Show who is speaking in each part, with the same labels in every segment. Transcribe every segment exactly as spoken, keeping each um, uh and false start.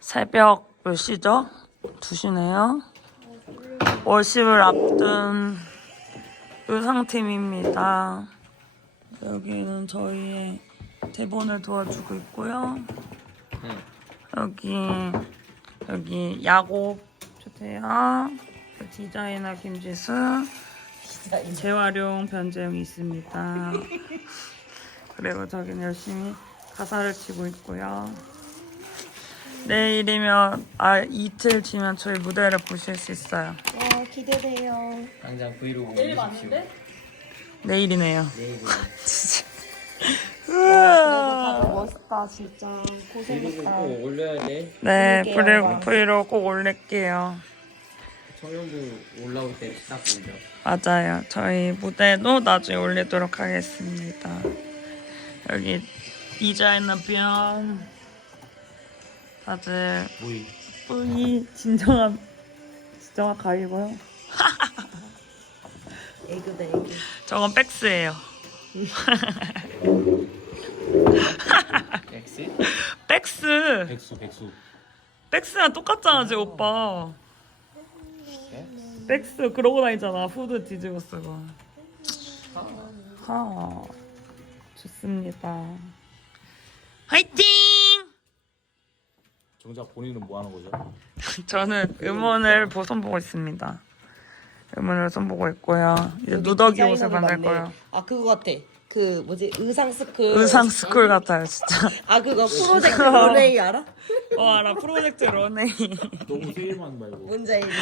Speaker 1: 새벽 몇 시죠? 두 시네요. 월십을 앞둔 의상팀입니다. 여기는 저희의 대본을 도와주고 있고요. 여기 여기 야곱 조태야, 디자이너 김지수, 재활용 변재영이 있습니다. 그리고 저기는 열심히 가사를 치고 있고요. 내일이면 아 이틀 뒤면 저희 무대를 보실 수 있어요.
Speaker 2: 와 기대돼요.
Speaker 3: 당장 브이로그
Speaker 4: 내일
Speaker 3: 올리십시오.
Speaker 4: 맞는데?
Speaker 1: 내일이네요.
Speaker 3: 내일은
Speaker 1: 진짜.
Speaker 2: 다들 멋있다 진짜
Speaker 3: 브이로그
Speaker 2: 고생했다.
Speaker 3: 꼭 올려야 돼.
Speaker 1: 네,
Speaker 2: 올릴게요.
Speaker 1: 브이로그, 브이로그 꼭 올릴게요.
Speaker 3: 청년부 올라올 때 딱 올려.
Speaker 1: 맞아요. 저희 무대도 나중에 올리도록 하겠습니다. 여기 디자이너 변 다들
Speaker 3: 모이.
Speaker 1: 뿌이 진정한 진정한 가위고요.
Speaker 2: 에그다 에그.
Speaker 1: 저건 백스예요.
Speaker 3: 엑스?
Speaker 1: 백스.
Speaker 3: 백수 백수.
Speaker 1: 백스랑 똑같잖아, 제 오빠. 백스 그러고 다니잖아. 후드 뒤집어 쓰고. 하. 좋습니다. 화이팅!
Speaker 5: 정작 본인은 뭐 하는 거죠?
Speaker 1: 저는 음원을 보- 손보고 있습니다. 음원을 손보고 있고요. 이제 누더기 옷을 만들 거예요.
Speaker 2: 아 그거 같아. 그 뭐지 의상 스쿨.
Speaker 1: 의상 스쿨 같아요, 진짜.
Speaker 2: 아 그거 프로젝트 런웨이 알아?
Speaker 1: 어, 알아. 프로젝트 런웨이.
Speaker 5: 너무 세일만 말고
Speaker 2: 뭔지 알지?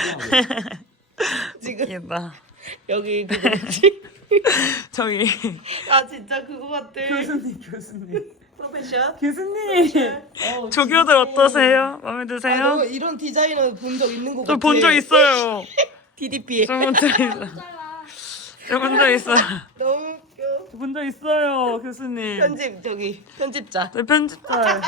Speaker 2: 지금
Speaker 1: 이다.
Speaker 2: 여기 그거 뭐지?
Speaker 1: 저기
Speaker 2: 아 진짜 그거 같아.
Speaker 1: 교수님, 교수님.
Speaker 2: 프로페셔?
Speaker 1: 교수님.
Speaker 2: 어,
Speaker 1: 조교들 어떠세요? 마음에
Speaker 2: 아,
Speaker 1: 드세요?
Speaker 2: 너 이런 디자이너 본 적 있는 거 같아.
Speaker 1: 저 본 적 있어요.
Speaker 2: 디디피.
Speaker 1: 저 본 적 있어. 저 본 적 있어요.
Speaker 2: 너무 웃겨.
Speaker 1: 본 적 있어요, 교수님.
Speaker 2: 편집 저기 편집자.
Speaker 1: 저 편집자.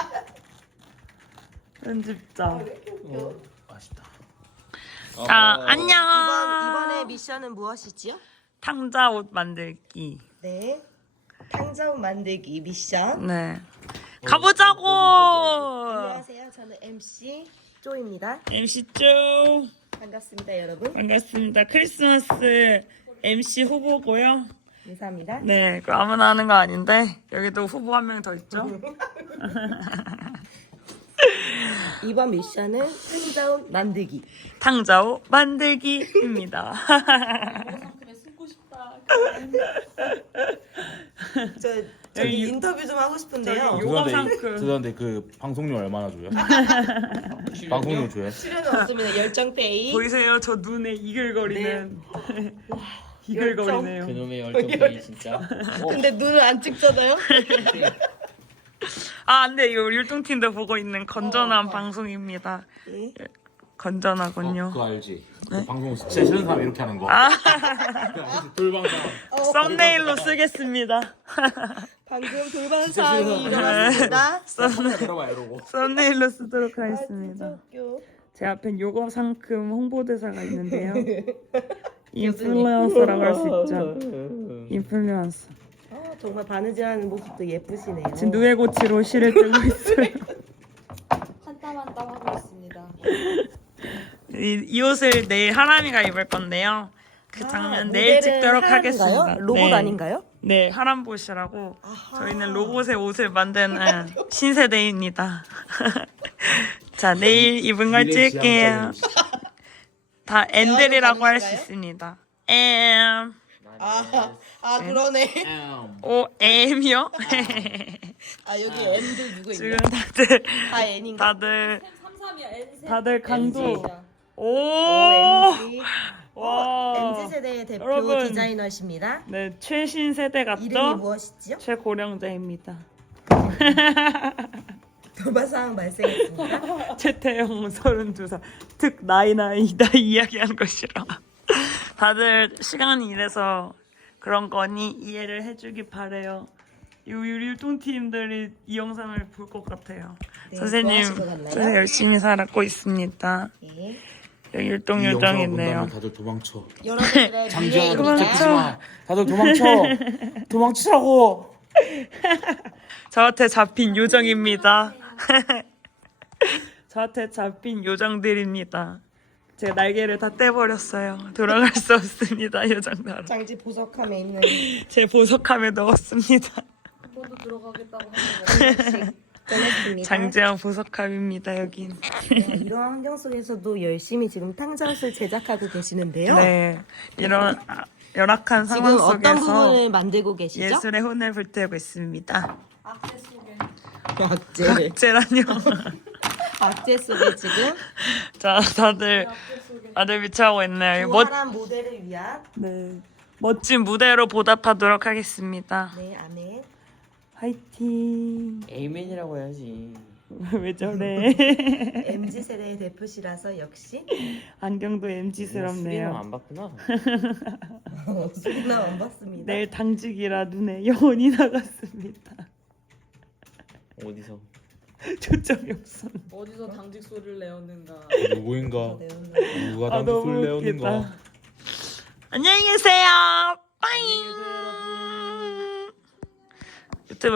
Speaker 1: 편집자.
Speaker 5: 어, 맛있다.
Speaker 1: 자,
Speaker 3: 어,
Speaker 1: 안녕.
Speaker 2: 이번 이번에 미션은 무엇이지요?
Speaker 1: 탕자 옷 만들기.
Speaker 2: 네. 탕자옷 만들기 미션.
Speaker 1: 네. 가보자고.
Speaker 2: 안녕하세요. 저는 엠씨 쪼입니다.
Speaker 1: 엠씨 쪼.
Speaker 2: 반갑습니다, 여러분.
Speaker 1: 반갑습니다. 크리스마스 엠씨 후보고요.
Speaker 2: 감사합니다.
Speaker 1: 네, 그 아무나 하는 거 아닌데 여기도 후보 한 명 더 있죠.
Speaker 2: 이번 미션은 탕자옷 만들기.
Speaker 1: 탕자 옷 만들기입니다.
Speaker 4: 그래 숨고 싶다.
Speaker 2: 저 저기
Speaker 1: 여기
Speaker 2: 인터뷰 좀 하고 싶은데요.
Speaker 1: 저기 요가 상큼.
Speaker 5: 죄송한데 그 방송료 얼마나 줘요? 방송료 줘요?
Speaker 2: 출연 없으면 열정 페이.
Speaker 1: 보이세요? 저 눈에 이글거리는 이글거리네요.
Speaker 3: 그놈의 열정페이 진짜.
Speaker 2: 근데 눈을 안 찍잖아요.
Speaker 1: 아, 근데 이거 율동팀들 보고 있는 건전한
Speaker 2: 어, 어.
Speaker 1: 방송입니다.
Speaker 2: 네.
Speaker 1: 건전하군요.
Speaker 5: 어, 그거 알지? 그 방송 진짜 싫은 사람 이렇게 하는 거.
Speaker 1: 아,
Speaker 5: 돌방송.
Speaker 2: 어,
Speaker 1: 썸네일로 쓰겠습니다.
Speaker 2: 방금 돌발 사항이 일어났습니다.
Speaker 5: 들어봐 이러고.
Speaker 1: 썸네일로 쓰도록
Speaker 2: 아,
Speaker 1: 하겠습니다.
Speaker 2: 진짜 웃겨.
Speaker 1: 제 앞엔 요거 상큼 홍보대사가 있는데요. 인플루언서라고 할 수 있죠. 인플루언서.
Speaker 2: 아, 정말 바느질하는 모습도 예쁘시네요.
Speaker 1: 지금 누에고치로 실을 뜨고 있어요.
Speaker 4: 한 땀 한 땀 하고 있습니다.
Speaker 1: 이, 이 옷을 내일 하람이가 입을 건데요. 그 장면
Speaker 2: 아,
Speaker 1: 내일
Speaker 2: 모델은
Speaker 1: 찍도록
Speaker 2: 하람인가요?
Speaker 1: 하겠습니다.
Speaker 2: 로봇
Speaker 1: 네.
Speaker 2: 아닌가요?
Speaker 1: 네, 하람봇이라고.
Speaker 2: 아하.
Speaker 1: 저희는 로봇의 옷을 만드는 신세대입니다. 자, 내일 입은 걸
Speaker 5: 미래
Speaker 1: 찍을게요.
Speaker 5: 지향적인
Speaker 1: 다 엔들이라고 할 수
Speaker 2: 아닌가요?
Speaker 1: 있습니다. M,
Speaker 2: 아, 아 그러네.
Speaker 1: O, M이요?
Speaker 2: 아 여기 N들 누구
Speaker 1: 지금
Speaker 2: 있나?
Speaker 1: 다들,
Speaker 2: 다 N인가?
Speaker 1: 다들,
Speaker 4: 삼삼이야 N
Speaker 1: 다들 강도.
Speaker 2: N지죠.
Speaker 1: 오!
Speaker 2: 오, N지.
Speaker 1: 와.
Speaker 2: 엠지 세대의 대표
Speaker 1: 여러분.
Speaker 2: 디자이너십니다.
Speaker 1: 네, 최신 세대
Speaker 2: 이름이
Speaker 1: 같죠?
Speaker 2: 무엇이지요?
Speaker 1: 최고령자입니다.
Speaker 2: 돌발 사항 발생했습니다.
Speaker 1: 최태영 서른두 살 특 나이 나이다 이야기한 것이라 다들 시간이 이래서 그런 거니 이해를 해주기 바래요. 이 율동팀들이 이 영상을 볼 것 같아요.
Speaker 2: 네,
Speaker 1: 선생님,
Speaker 2: 좋아하실 것 같나요?
Speaker 1: 선생님 열심히 살았고 있습니다.
Speaker 2: 네.
Speaker 1: 여기 율동
Speaker 5: 이 영상을
Speaker 1: 요정이네요.
Speaker 5: 본다면 다들 도망쳐.
Speaker 2: 여러분들의
Speaker 5: 장지환
Speaker 1: 그만
Speaker 2: 미래입니다.
Speaker 1: 쳐.
Speaker 5: 마. 다들 도망쳐. 도망치라고.
Speaker 1: 저한테 잡힌 요정입니다. 저한테 잡힌 요정들입니다. 제가 날개를 다 떼버렸어요. 돌아갈 수 없습니다, 요정들.
Speaker 2: 장지 보석함에 있는
Speaker 1: 제 보석함에 넣었습니다.
Speaker 4: 한 번도 들어가겠다고 하는
Speaker 2: 꺼냈습니다.
Speaker 1: 장재현 보석함입니다, 여긴.
Speaker 2: 네, 이러한 환경 속에서도 열심히 지금 탕자옷을 제작하고 계시는데요.
Speaker 1: 네, 이런 아, 열악한
Speaker 2: 지금
Speaker 1: 상황
Speaker 2: 어떤
Speaker 1: 속에서
Speaker 2: 부분을 만들고 계시죠?
Speaker 1: 예술의 혼을 불태우고 있습니다.
Speaker 4: 악재 속에
Speaker 2: 악재.
Speaker 1: 악재라뇨.
Speaker 2: 악재 속에 지금
Speaker 1: 자, 다들
Speaker 4: 악재 속에
Speaker 1: 다들 미쳐하고 있네요. 멋,
Speaker 2: 부활한 모델을 위한
Speaker 1: 네, 멋진 무대로 보답하도록 하겠습니다.
Speaker 2: 네 아멘.
Speaker 1: 화이팅.
Speaker 3: 에이맨이라고 해야지.
Speaker 1: 왜 저래?
Speaker 2: 엠지 세대의 대표시라서 역시
Speaker 1: 안경도
Speaker 3: 수리남
Speaker 1: 엠지스럽네요.
Speaker 3: 안 봤구나.
Speaker 2: 소리나 안 봤습니다.
Speaker 1: 내일 당직이라 눈에 영혼이 나갔습니다.
Speaker 3: 어디서?
Speaker 1: 초점이 없어.
Speaker 4: 어디서 당직 소리를 내었는가.
Speaker 5: 누구인가?
Speaker 2: 네, 오늘.
Speaker 5: 누가
Speaker 1: 아,
Speaker 5: 단지
Speaker 1: 너무
Speaker 5: 술 내었는가?
Speaker 1: 웃기다. 안녕히 계세요. 빠이. 유튜브